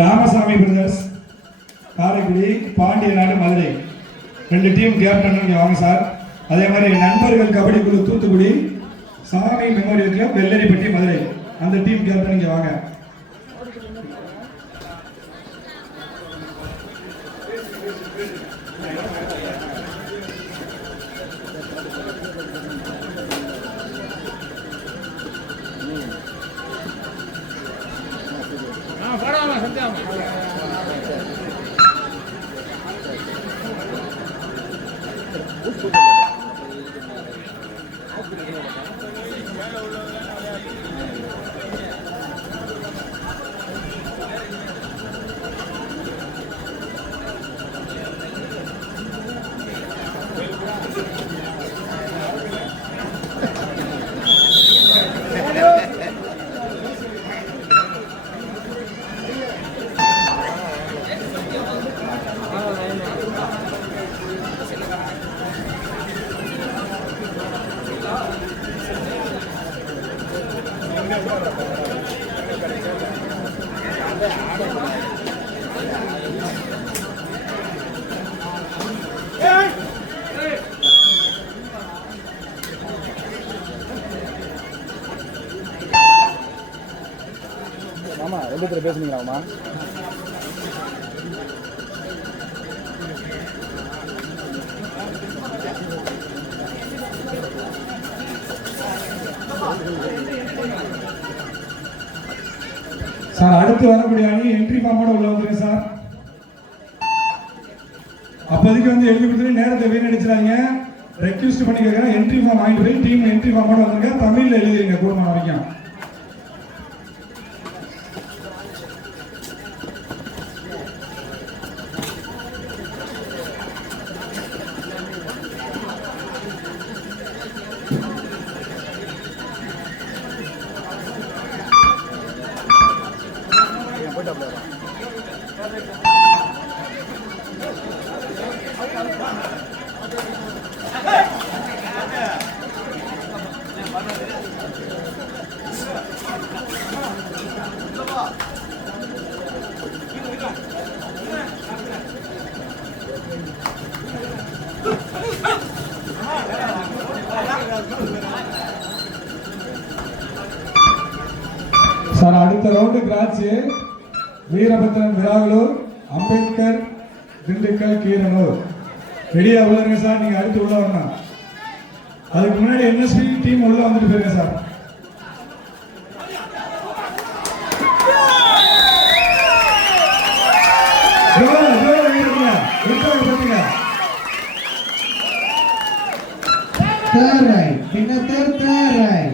Ramasamy brothers Karaikudi, Pandya நாடு Madurai, 2 team captain இங்கே வாங்க சார். அதே மாதிரி நண்பர்கள் கபடி குழு தூத்துக்குடி, சாமி மெமோரியல் கிளப் வெள்ளரிப்பட்டி மதுரை, அந்த டீம் கேப்டன் இங்கே வாங்க. ஆமா, 2 பேர் பேசுனீங்களாமா? சார் அடுத்து வரக்கூடிய அணி என்ட்ரி ஃபார்மோட உள்ள வந்துருங்க சார். அப்போதைக்கு வந்து எழுதி கொடுத்து நேரத்தை வீணடிச்சிடாங்க. ரெக்வெஸ்ட் பண்ணி கேட்குறேன், என்ட்ரி ஃபார்ம் வாங்கிட்டு போய் டீம் என்ட்ரி ஃபார்மோட வந்துருங்க. தமிழில் எழுதிருங்க கூடுமான வரைக்கும். சார் அடுத்த ரவுண்டு கிராட்ச் வீரபத்ரன் விராகலூர், அம்பேத்கர் திண்டுக்கல் கீரனூர். ரெடியா உள்ளங்க சார். நீங்க அடுத்து உள்ள வரணும். அதுக்கு முன்னாடி என்எஸ்பி டீம் உள்ள வந்துட்டு போயிருங்க sir. Third right, third right.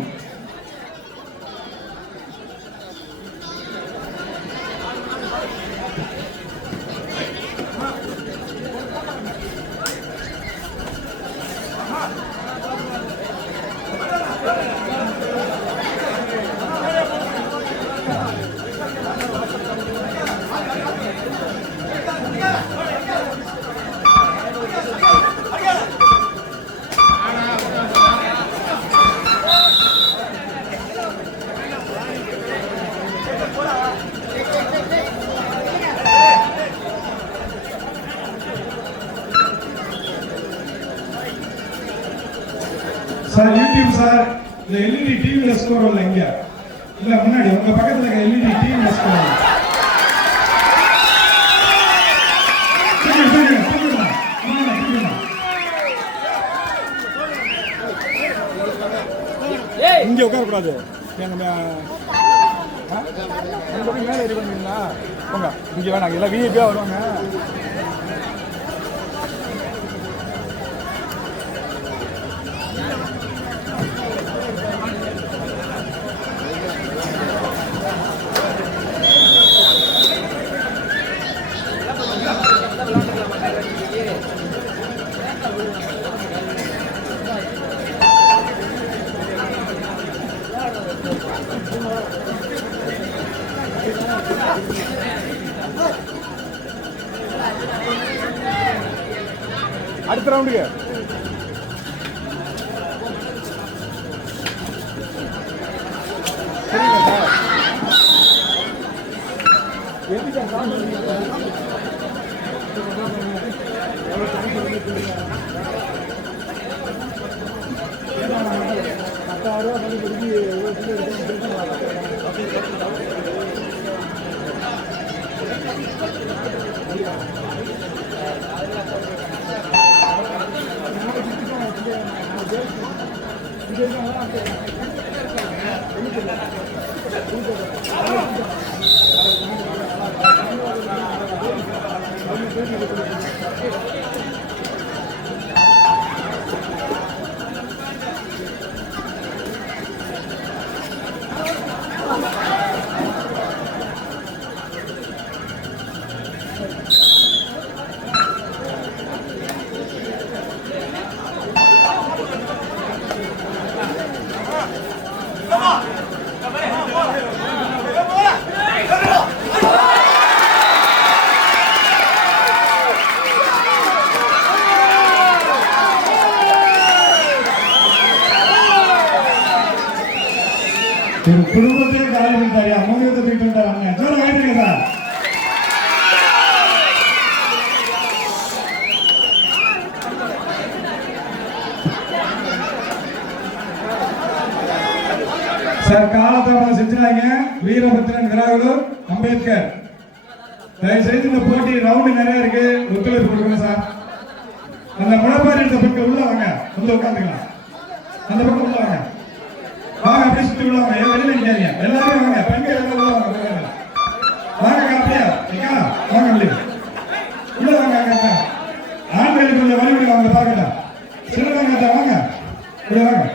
Sir YouTube sir, இந்த எல்இடி டிவில ஸ்கோர் வரல. இங்க இல்ல முன்னாடி உங்க பக்கத்துல இருக்க எல்இடி டிவில ஸ்கோர் வரல. இங்கே உட்காரக்கூடாது. மேலே ஏறி பண்ணுவீங்களா? போங்க, இங்கே வேணாம். எல்லாம் விஐபியாக வருவாங்க. அடுத்த ரவுண்டுக்கு சரிங்க சார். எதுக்கு சார் ஒரு குடும்பத்தையே காலி பண்ணிட்டாரியா, மூலியத்தை தூக்கிட்டு வந்துட்டாங்க. ஜோரா ஆயிடுங்க சார். சார் காலத்தாமதம் செஞ்சுறாங்க. வீரபத்ரன், விராகுலூர், அம்பேத்கர். தயவு செய்து இந்த போட்டி ரவுண்டு நிறைய இருக்கு, ஒத்துழைப்பு கொடுக்கணும் சார். அந்த முழப்பாரி எடுத்த பெண்கள் உள்ள வாங்க, வந்து உட்காந்துக்கலாம். அந்த பக்கம் உள்ள வாங்க, வாங்க அப்படியே சுத்தி உள்ள வாங்க. வெளியில நிக்காதீங்க, எல்லாரும் வாங்க. பெண்கள் எல்லாம் உள்ள வாங்க, வாங்க அப்படியே வாங்க வெளியே உள்ள வாங்க. ஆண்களுக்கு கொஞ்சம் வழி விடுங்க, அவங்க பார்க்கலாம். சிறுவங்க வாங்க, உள்ள வாங்க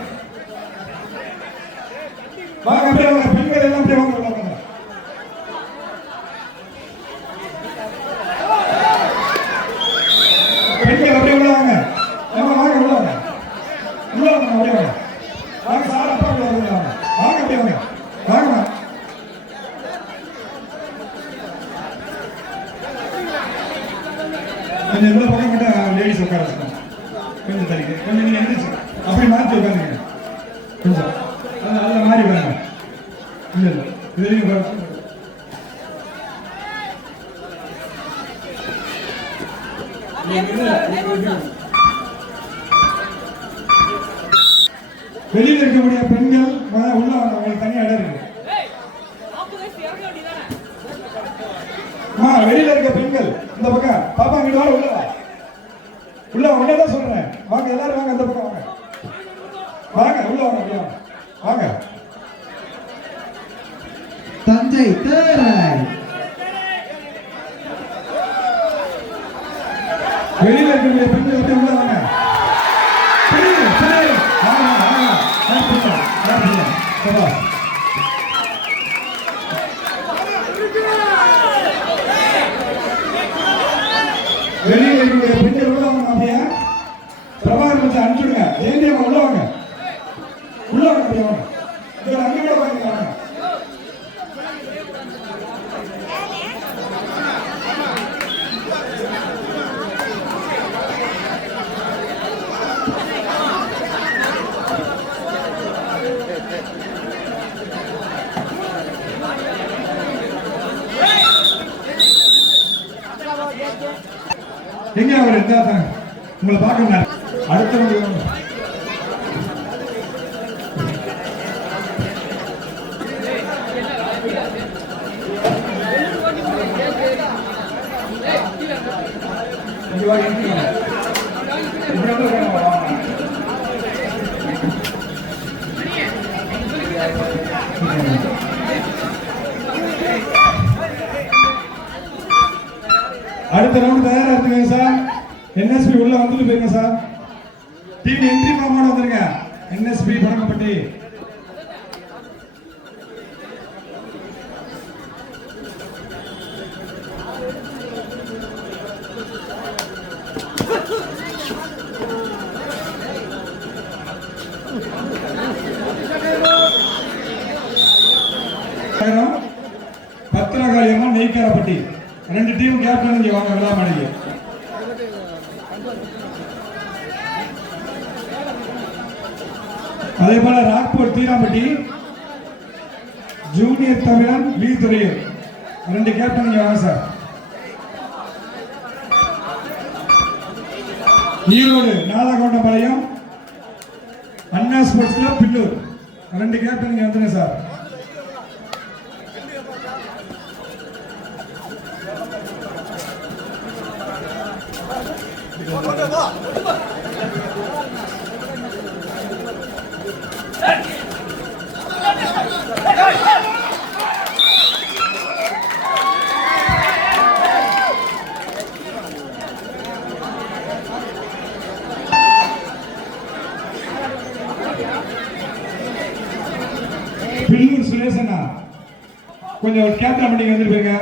வாங்க அப்படியே வாங்க. பெண்கள் எல்லாம் அப்படியே வாங்க, உள்ள வாங்க. பெண்கள் அப்படியே உள்ள வாங்க, வாங்க உள்ள வாங்க, உள்ள வாங்க அப்படியே வாங்க. வாங்க சார், அப்பா உள்ள வாங்க, வாங்க அப்படியே வாங்க, வாங்க. கொஞ்சம் இந்த பக்கம் மட்டும் லேடிஸ் உட்கார வச்சுக்கோங்க. கொஞ்சம் தள்ளிக்க, கொஞ்சம் நீங்க எந்திரிச்சு அப்படி மாற்றி உட்காந்துங்க. கொஞ்சம் அதில் மாறி உட்காருங்க. இல்லை இதுலையும் உட்கார. வெளியில் இருக்கக்கூடிய பெண்கள் உள்ள வாங்க, உங்களுக்கு தனியாக இடம் இருக்கு. வெளியில இருக்க பெண்கள் இந்த பக்கம் பாப்பா இங்க வாங்க, உள்ள உள்ள உன்னதான் சொல்றேன். வாங்க எல்லாரும் வாங்க, அந்த பக்கம் வாங்க, வாங்க உள்ள வாங்க, அப்படியே வாங்க. தஞ்சை தேராய். வெளியில இருக்கக்கூடிய பெண்கள் அப்படியே உள்ள வாங்க. வெளியில இருக்கக்கூடிய பெண்கள் உள்ள வாங்க. அப்படியே பிரபாகர் கொஞ்சம் அனுப்பிச்சுடுங்க. ஜெயந்தியம்மா உள்ள வாங்க, உள்ள வாங்க, அப்படியே வாங்க. அங்கே கூட வாங்க. எங்க அவர் இருந்தா உங்களை பார்க்கணும். அடுத்த அடுத்த ரவுண்ட் தயாரா இருக்குங்க சார். என்எஸ்பி உள்ள வந்துட்டு போயிருங்க சார். டீம் என்ட்ரி ஃபார்மோட வந்துருங்க. என்எஸ்பி பணக்கப்பட்டி. பத்திரகாளியம்மா நெய் ஈக்காரப்பட்டி. 2 டீம் கேப்டன் இங்க வாங்க விழா மேடைக்கு. அதே போல ராக்போர்ட் தீராம்பட்டி ஜூனியர் தமிழன் வி துறையூர் 2 கேப்டன் இங்க வாங்க சார். ஈரோடு நாலாகவுண்டம்பாளையம் அண்ணா ஸ்போர்ட்ஸ் கிளப் பில்லூர் 2 கேப்டன் இங்க வந்துருங்க சார். பில்லூர் சுரேசனா கொஞ்சம் கேப்டன் மீட்டிங் வந்துருப்பீங்க.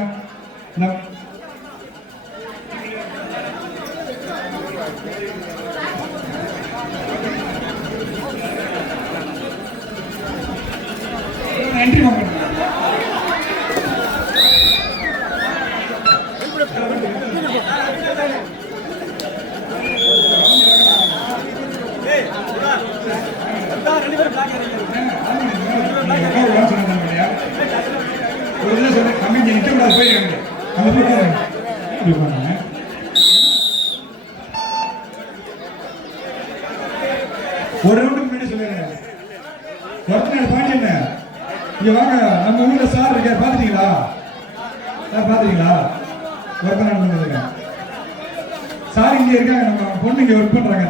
என்ட்ரி வாங்க. ஒரு ரவுண்டுக்கு முன்னாடி சொல்லிடுறேன். பாண்டியன் இங்க வாங்க. நம்ம ஊர்ல சார் இருக்கார், பாத்துட்டீங்களா? பாத்துட்டீங்களா? சார் இங்க இருக்காங்க. நம்ம பொண்ணு இங்க ஒர்க் பண்றாங்க.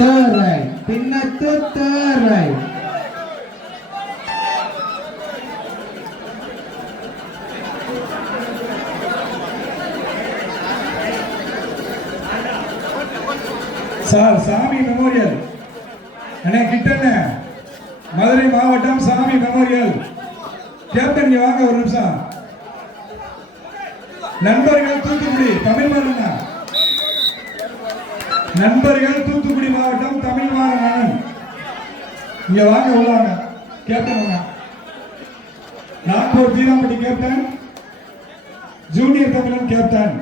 Third right. Pinnathu third right. Sir சாமி மெமோரியல் அண்ணே கிட்டண்ணே மதுரை மாவட்டம் சாமி மெமோரியல் கேப்டன் வாங்க ஒரு நிமிஷம். நண்பர்கள் தூத்துக்குடி தமிழ் மாறன், நண்பர்கள் தூத்துக்குடி மாவட்டம் தமிழ் மாறன் இங்க வாங்க உள்ளாங்க. கேப்டன் வாங்க. நாக்பூர் தீராம்பட்டி கேப்டன், ஜூனியர் தமிழன் கேப்டன்.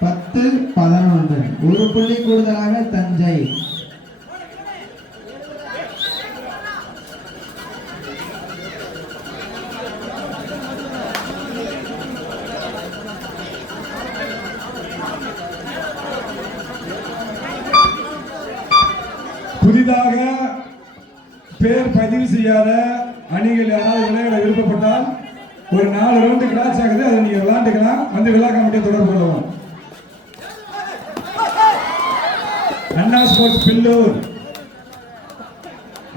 10-11 ஒரு புள்ளி கூடுதலாக தஞ்சை. புதிதாக பேர் பதிவு செய்யாத அணிகள் யாராவது விளையாட விருப்பப்பட்டால் ஒரு 4 ரவுண்டு கிளாஸ் ஆகுது, அதை நீங்க விளையாண்டுக்கலாம். வந்து விழா கமிட்டியை தொடர்பு கொள்ளவும். அண்ணா ஸ்போர்ட்ஸ் பில்லூர்,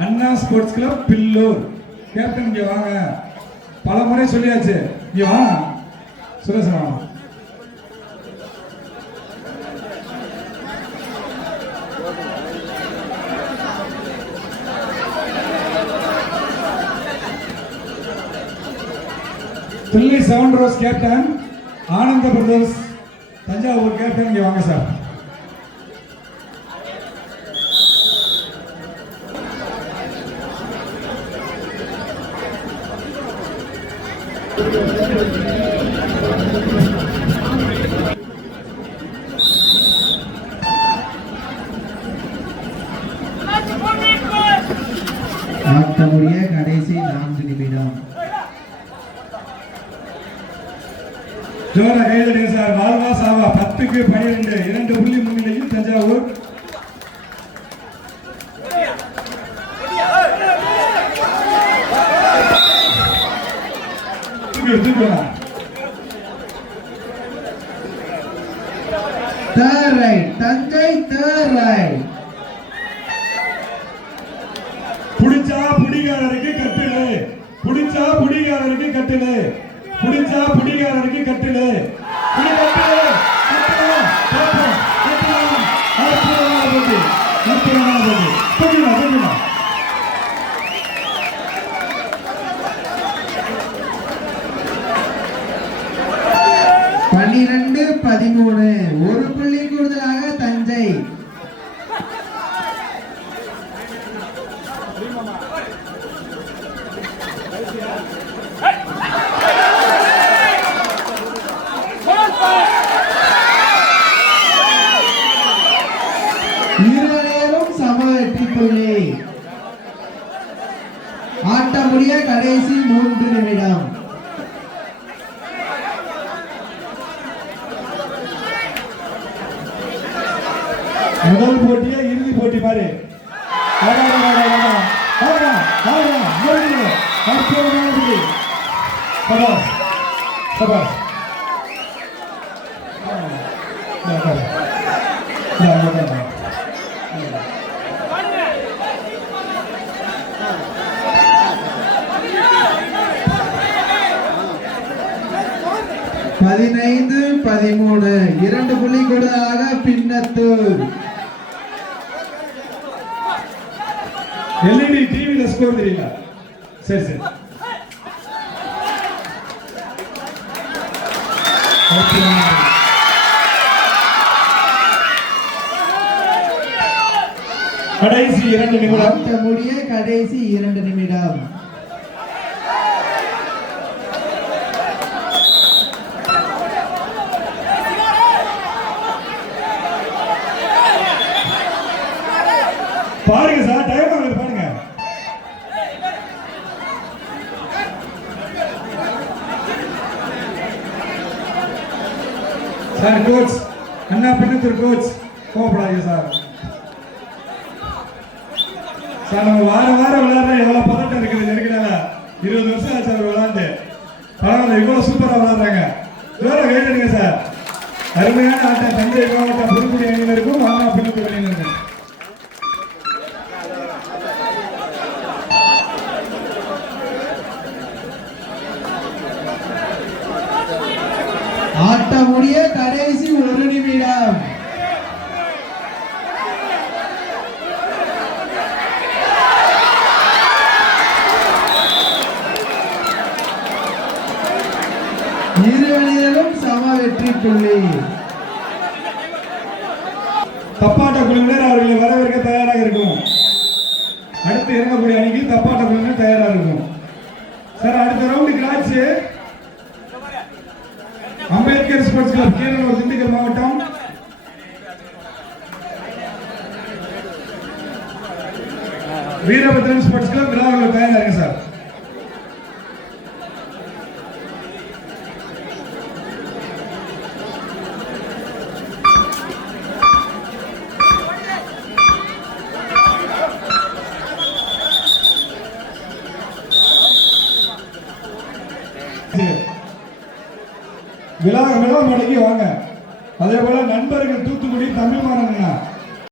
அண்ணா ஸ்போர்ட்ஸ் கிளப் பில்லூர் கேப்டன் இங்க வாங்க. பல முறை சொல்லியாச்சு, இங்க வாங்க. சுரேசன் வாங்க. தில்லி 7 ரோஸ் கேப்டன், ஆனந்த பிரதர்ஸ் தஞ்சாவூர் கேப்டன் இங்க வாங்க சார். ஆட்டமுடைய கடைசி 4 நிமிடம். ஜோரா கைதடுங்க சார். வாழ்வா சாவா 10க்கு 12 2 புள்ளி முன்னிலையில் Thanjavur. Third right, Thanjai third right. புடிச்சா புடிகாரருக்கு கட்டிடு, புடிச்சா புடிகாரருக்கு கட்டிடு, புடிச்சா புடிகாரருக்கு கட்டிடு, புடி கட்டிடு, கட்டலாம், கட்டலாம், கட்டலாம், அற்புதமான போட்டி, அற்புதமான போட்டி, தூக்கிடலாம், தூக்கிடலாம். பன்னிரண்டு 13 ஒரு புள்ளி கூடுதலாக தஞ்சை. இருவரும் சம வெற்றி புள்ளி. ஆட்டமுடைய கடைசி 3 நிமிடம். முதல் போட்டியே இறுதி போட்டி மாதிரி. அற்புதமான போட்டி. சபாஷ், சபாஷ். 15-13 2 புள்ளி கூடுதலாக பின்னத்தூர். எல்இடி டிவில ஸ்கோர் தெரியல. சரி சரி. கடைசி 2 நிமிடம். ஆட்டமுடைய கடைசி 2 நிமிடம். பாருங்க சார், டைம் ஆகுது பாருங்க. சார் கோச், அண்ணா பின்னத்தூர் கோச் கோபப்படாதீங்க சார். சார் நம்ம வாரம் விளையாடுற எவ்வளவு பதட்டம் இருக்குது நெருக்கடால. 20 வருஷம் ஆச்சு அவர் விளையாண்டு. பரவாயில்ல, இவ்வளவு சூப்பரா விளையாடுறாங்க. ஜோரா கைதடுங்க சார். அருமையான ஆட்டம் தஞ்சை மாவட்டம் புதுக்குடி அணியினருக்கும் அண்ணா பின்னத்தூர் அணியினருக்கும். ஆட்டமுடைய கடைசி 1 நிமிடம். இருவரும் சம வெற்றி புள்ளி. தப்பாட்ட குழுவினர் அவர்களை வரவேற்க தயாராக இருக்கும். அடுத்து இறங்கக்கூடிய அணிக்கு தப்பாட்ட குழுவினர் தயாராக இருக்கும். சார் அடுத்த ரவுண்டு கிளாட்ச் அம்பேத்கர் ஸ்போர்ட்ஸ் கிளப் கீரனூர் திண்டுக்கல் மாவட்டம். வீரபத்ரன் ஸ்போர்ட்ஸ் கிளப் விழாவில் தயாராக இருக்கு சார். விழா மடங்கி வாங்க. அதே போல நண்பர்கள் தூத்துக்குடி தமிழ் மாறன்